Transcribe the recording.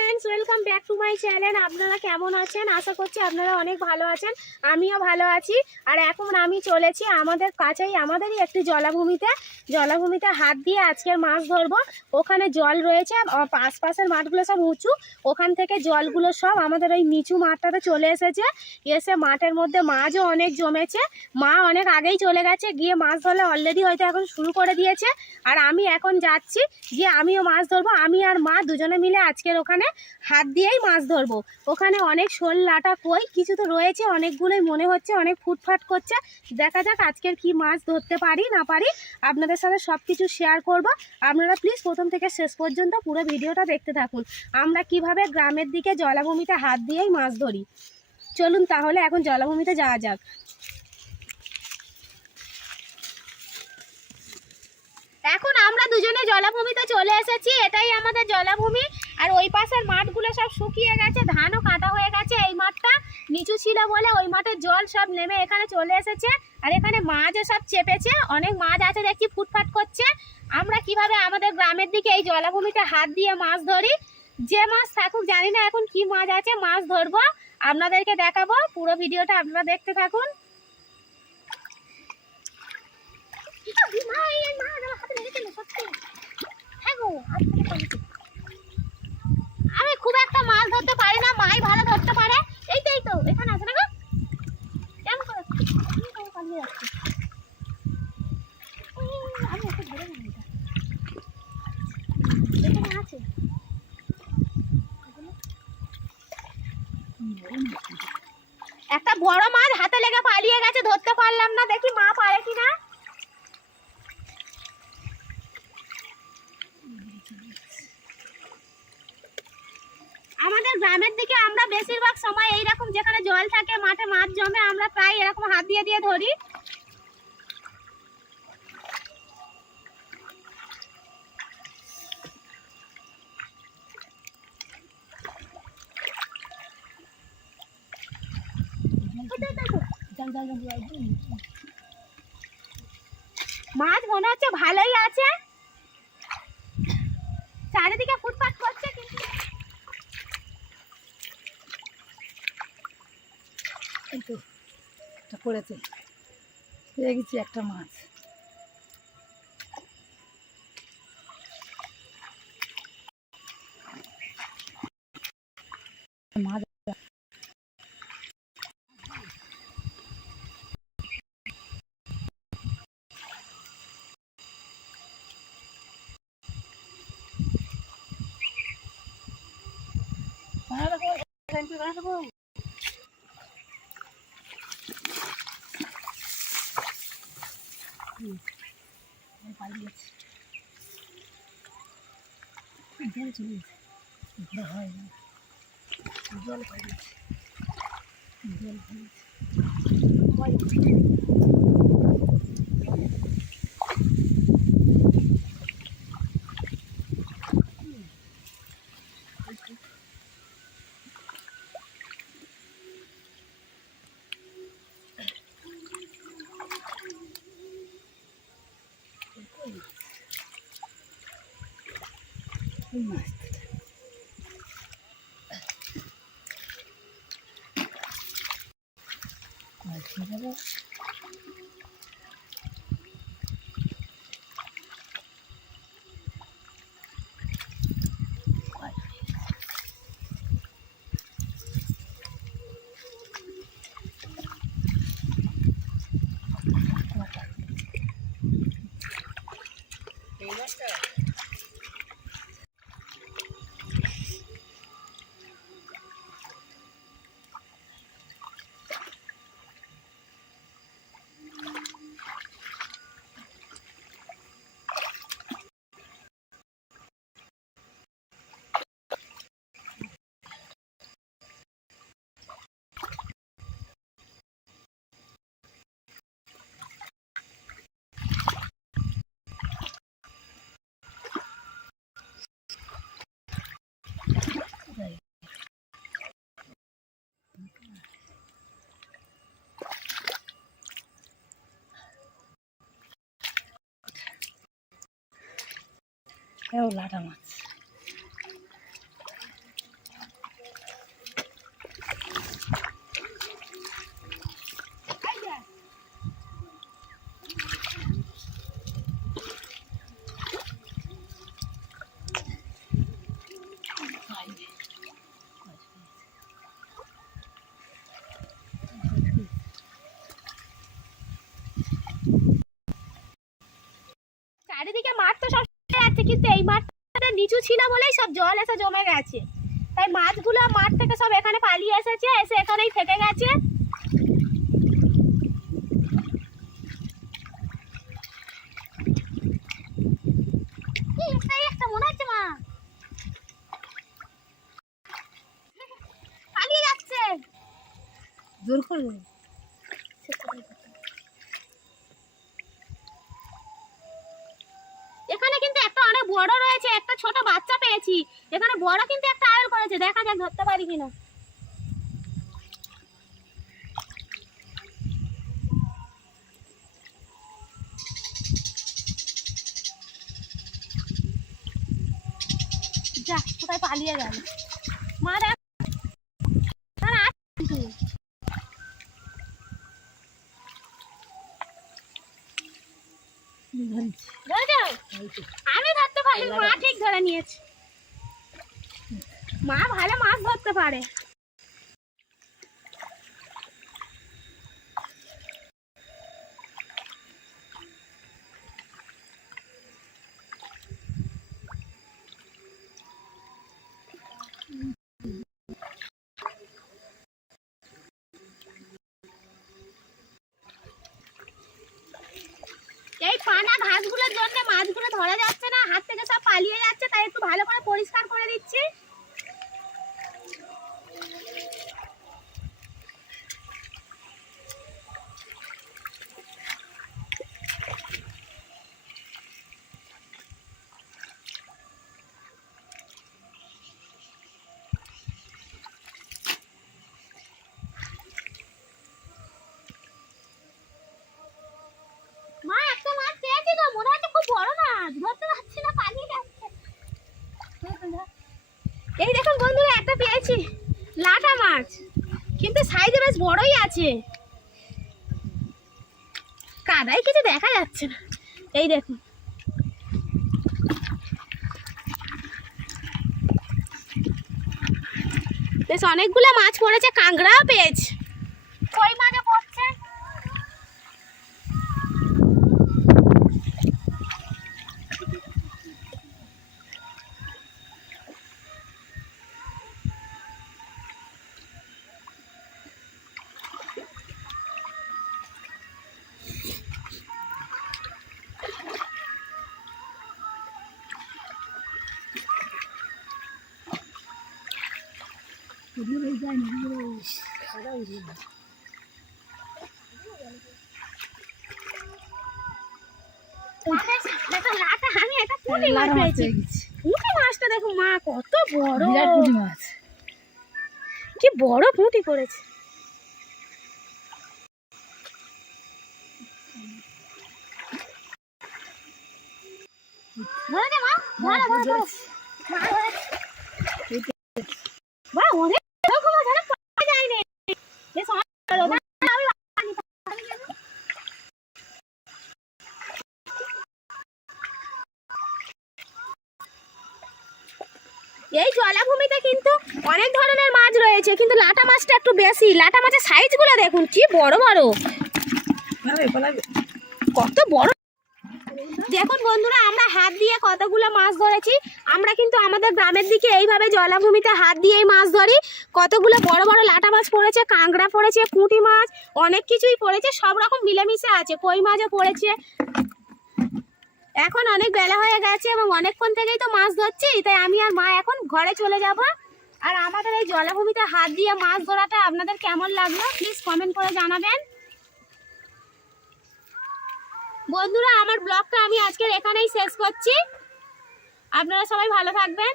Friends welcome back to my channel আপনারা কেমন আছেন? আশা করছি আপনারা অনেক ভালো আছেন। আমিও ভালো আছি। আর এখন আমি চলেছি আমাদের কাছেই, আমাদেরই একটি জলাভূমিতে। জলাভূমিতে হাত দিয়ে আজকের মাছ ধরবো। ওখানে জল রয়েছে আশপাশের মাঠগুলো সব উঁচু। ওখান থেকে জলগুলো সব আমাদের ওই নিচু মাঠটাতে চলে এসেছে। এসে মাঠের মধ্যে মাছও অনেক জমেছে। মা অনেক আগেই চলে গেছে। গিয়ে মাছ ধরলে অলরেডি হয়তো এখন শুরু করে দিয়েছে। আর আমি এখন যাচ্ছি গিয়ে আমিও মাছ ধরবো। আমি আর মা দুজনে মিলে আজকের ওখানে হাত দিয়েই মাছ ধরবো। ওখানে অনেক শোল লাটা কই, কিছু তো রয়েছে, অনেকগুলোই মনে হচ্ছে, অনেক ফুটফাট করছে। দেখা যাক আজকের কি মাছ ধরতে পারি, না পারি, আপনাদের সাথে সব কিছু শেয়ার করব। আপনারা প্লিজ প্রথম থেকে শেষ পর্যন্ত পুরো ভিডিওটা দেখতে থাকুন। আমরা কীভাবে গ্রামের দিকে জলাভূমিতে হাত দিয়েই মাছ ধরি। চলুন তাহলে এখন জলাভূমিতে যাওয়া যাক। এখন আমরা দুজনে জলাভূমিতে চলে এসেছি, এটাই আমাদের জলাভূমি। আর ওই পাশের মাঠগুলো সব শুকিয়ে গেছে, ধানও কাটা হয়ে গেছে। এই মাঠটা নিচু ছিল বলে ওই মাঠের জল সব নেমে এখানে চলে এসেছে। আর এখানে মাছও সব চেপেছে, অনেক মাছ আছে দেখছি ফুটফাট করছে। আমরা কীভাবে আমাদের গ্রামের দিকে এই জলাভূমিতে হাত দিয়ে মাছ ধরি? যে মাছ থাকুক, জানি না এখন কি মাছ আছে, মাছ ধরবো। আপনাদেরকে দেখাবো, পুরো ভিডিওটা আপনারা দেখতে থাকুন মা, এই মা, আমার হাতে লেগেছিল, সত্যি। হ্যাঁ গো, হাত থেকে পড়েছে। আমি খুব একটা মাছ ধরতে পারি না মাই ভালো ধরতে পারে এই তো এই তো এখানে আছে না গো কেমন করে আমি কেমন পালিয়ে যাচ্ছি উম, আমি ওকে ধরে নিই এটা। এখানে আছে একটা বড় মাছ হাতে লেগে পালিয়ে গেছে, ধরতে পারলাম না। দেখি মা পারে কিনা। আমাদের গ্রামের দিকে আমরা বেশিরভাগ সময় এইরকম যেখানে জল থাকে, মাঠে মাছ জমে, আমরা প্রায় এরকম হাত দিয়ে দিয়ে ধরি। মাছ মনে হচ্ছে ভালোই আছে। চারিদিকে ফুটপাত করছে কিন্তু। একটা পড়েছে। পেয়ে গেছি একটা মাছ। জল হয় না জল পালিয়েছে জল পালিয়েছে এও লাটা মাছ। চারিদিকে মাঠ তো সব আছে, কিন্তু এই মাঠটা নিচু ছিল বলেই সব জল এসে জমে গেছে। তাই মাছগুলো, মাঠ থেকে সব এখানে পালিয়ে এসেছে, এসে এখানেই থেকে গেছে। জোর করে ছোট বাচ্চা পেয়েছি। এখানে বড় কিন্তু একটা আয়ল করেছে। দেখা যাক ধরতে পারি কিনা। যা কোথায় পালিয়ে গেল? মা দেখ। না, না, আছে কিন্তু। মা ঠিক ধরে নিয়েছে মা ভালো মাছ ধরতে পারে এই পানা ঘাসগুলোর জন্য মাছগুলো ধরা যাচ্ছে হাত থেকে সব পালিয়ে যাচ্ছে তাই একটু ভালো করে পরিষ্কার করে দিচ্ছি মা একটা মাছ পেয়েছি তো মনে হচ্ছে খুব বড় মাছ ধরতে পারছি না পালিয়ে যাচ্ছে এই দেখুন বন্ধুরা একটা পেয়েছি লাটা মাছ কিন্তু সাইজে বেশ বড়ই আছে। কাদায় কিছু দেখা যাচ্ছে না। এই দেখুন বেশ অনেকগুলো মাছ পড়েছে, কাঁকড়াও পেয়েছে। কই মাছও মাছটা দেখো মা কত বড় মাছ কি বড় পুঁটি করেছে মা অনেক এরকম মাছ অনেক পাওয়া যায়নি। বেশ অনেক বড়। না, না, আমি পাইনি, পাইনি। এই জলাভূমিতে কিন্তু অনেক ধরনের মাছ রয়েছে কিন্তু লাটা মাছটা একটু বেশি। লাটা মাছের সাইজগুলো দেখুন কি বড় বড়। কত বড় দেখুন বন্ধুরা, আমরা হাত দিয়ে কতগুলো মাছ ধরেছি। আমরা কিন্তু আমাদের গ্রামের দিকে এইভাবে জলাভূমিতে হাত দিয়েই মাছ ধরি। কতগুলো বড় বড় লাটা মাছ পড়েছে, কাঁকড়া পড়েছে, পুঁটি মাছ, অনেক কিছুই পড়েছে, সব রকম মিলেমিশে আছে, কই মাছও পড়েছে। এখন অনেক বেলা হয়ে গেছে এবং অনেকক্ষণ থেকেই তো মাছ ধরছি, তাই আমি আর মা এখন ঘরে চলে যাব। আর আমাদের এই জলাভূমিতে হাত দিয়ে মাছ ধরাটা আপনাদের কেমন লাগল প্লিজ কমেন্ট করে জানাবেন। বন্ধুরা আমার ব্লগটা আমি আজকের এখানেই শেষ করছি। আপনারা সবাই ভালো থাকবেন।